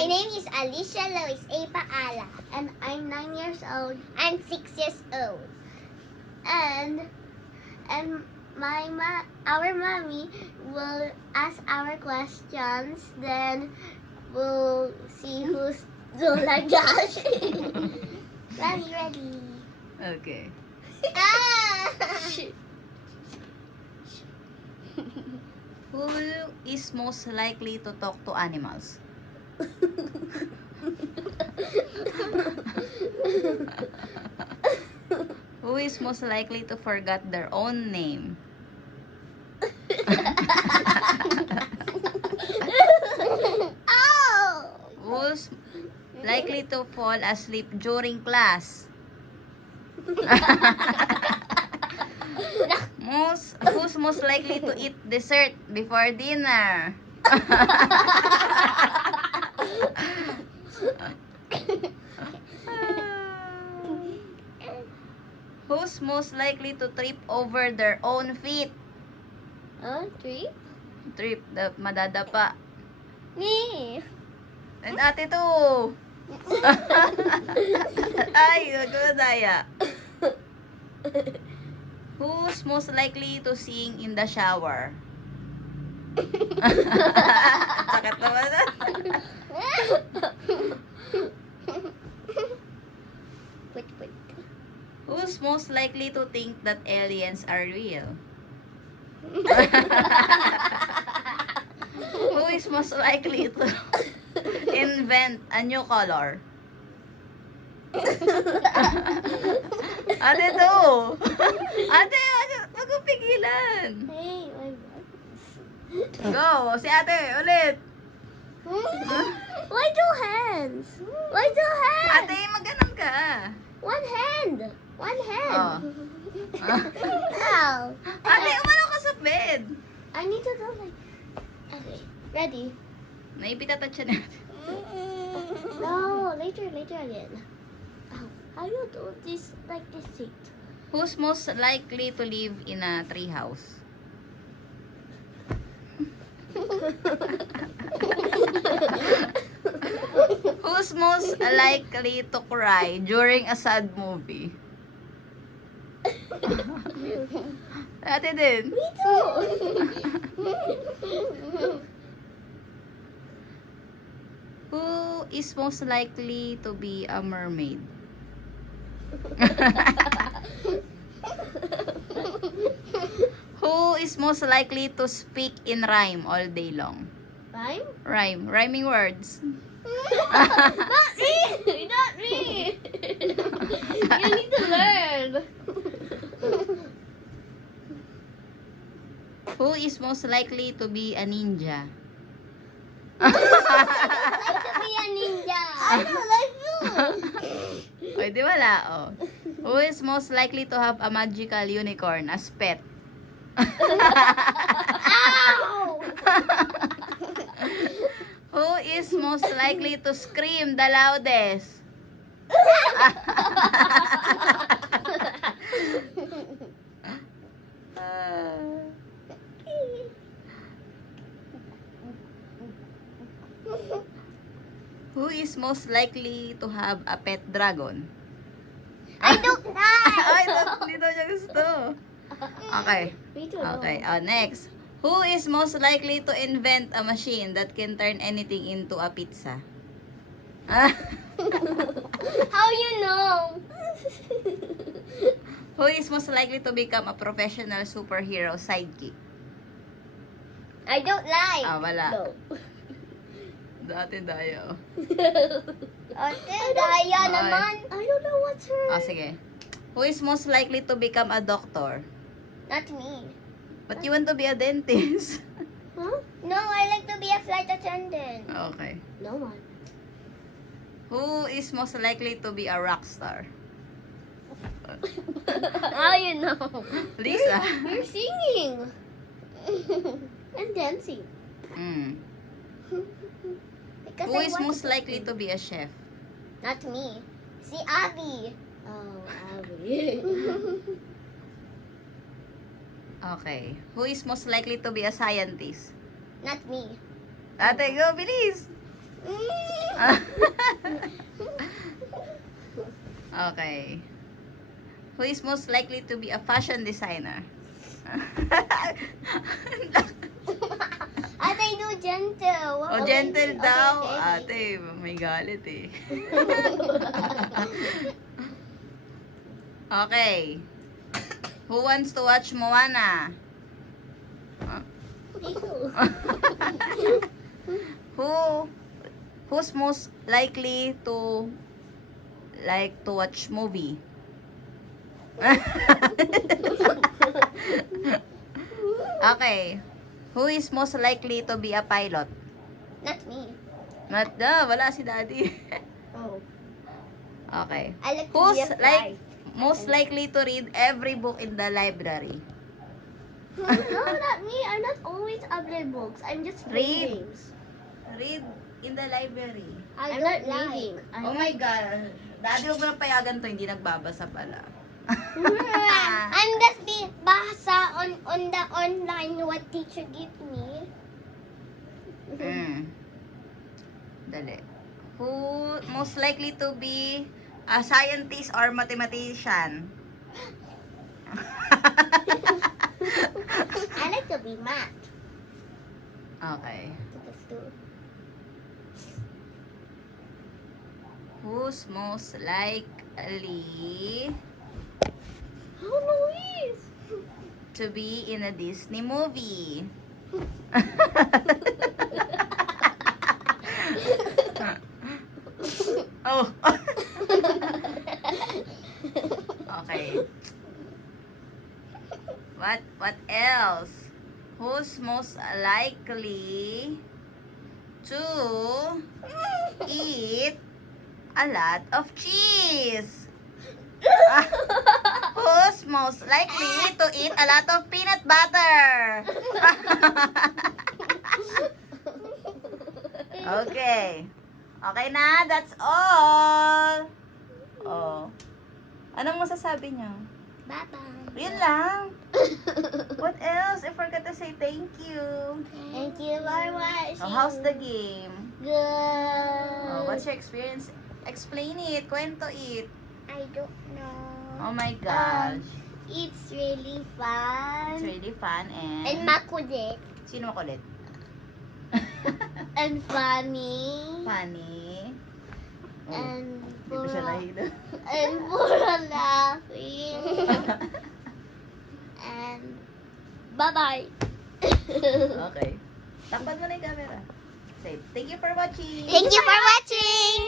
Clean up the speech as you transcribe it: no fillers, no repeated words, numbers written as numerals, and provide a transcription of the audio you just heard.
My name is Alicia Lois A. Paala, and I'm 9 years old. I'm 6 years old. And our mommy will ask our questions, then we'll see who's Zola Josh. Mommy, ready? Okay. Ah! Who is most likely to talk to animals? Who is most likely to forget their own name? Oh! Who's likely to fall asleep during class? Who's most likely to eat dessert before dinner? Who's most likely to trip over their own feet? Three? Trip, madadapa. Me. And ate to. Ay, nagkamadaya. Who's most likely to sing in the shower? Sakit naman na. Wait. Who's most likely to think that aliens are real? Who is most likely to invent a new color? Ate to. Ate, wag mo pigilan. Hey, my buttons. Go, si ate, ulit. Why two hands? Why two hands? Ate, maganon ka. One hand. One hand. Oh. Ow. Ate, umano ka sa bed. I need to go like. Okay. Ready? Naipitatat siya natin. No, later again. Ow. How you do this like this seat? Who's most likely to live in a tree house? Who's most likely to cry during a sad movie? Ate din. Me too. Who is most likely to be a mermaid? Who is most likely to speak in rhyme all day long? Rhyme? Rhyming words. Not me! Not me! You need to learn. Who is most likely to be a ninja? Like to be a ninja. I don't like you. Pwede wala, oh. Who is most likely to have a magical unicorn as pet? Ow! Who is most likely to scream the loudest? Who is most likely to have a pet dragon? I don't like. Ay, hindi daw niya gusto. Okay. Me too. Okay, next. Who is most likely to invent a machine that can turn anything into a pizza? How you know? Who is most likely to become a professional superhero sidekick? I don't like. Wala. No. Dati dayo. Ate, daya Ay. naman. I don't know what's her. Sige. Who is most likely to become a doctor? Not me. But you want to be a dentist? Huh? No, I like to be a flight attendant. Okay. No one. Who is most likely to be a rock star? How you know? Lisa. You're singing. And dancing. Mm. Because Who I is want most to- likely to be a chef? Not me. Si Abby. Oh, Abby. Okay. Who is most likely to be a scientist? Not me. Ate, go, bilis! Okay. Who is most likely to be a fashion designer? Ate, no, gentle. O, gentle daw. Okay. Ate, may galit eh. Okay. Who wants to watch Moana? Who's most likely to watch movie? Okay. Who is most likely to be a pilot? Not me. Wala si Daddy. Oh. Okay. I like to Who's be a fly. most likely to read every book in the library? No, not me. I'm not always ugly books. I'm just Read. reading. Read in the library. I'm not reading. Oh my God. Daddy, huwag mo nang payagan to. Hindi nagbabasa pala. I'm just being basa on the online what teacher give me. Dali. Who most likely to be a scientist or mathematician? I like to be math. Okay. Let's do. Who's most likely Oh, Louise. to be in a Disney movie? Oh. Okay. What else? Who's most likely to eat a lot of cheese? Who's most likely to eat a lot of peanut butter? Okay. Okay na, that's all. Oh. Anong masasabi niyo? Bye-bye. Yun lang. What else? I forgot to say thank you. Thank you very much. Oh, how's the game? Good. Oh, what's your experience? Explain it. Kwento it. I don't know. Oh my gosh. It's really fun. It's really fun And and... makulit. Sino makulit? And funny. Funny. Oh, And hindi pa siya nahilo. and puro laughing. And bye-bye. Okay. Takpan mo na yung camera. Say, thank you for watching. Thank you for watching.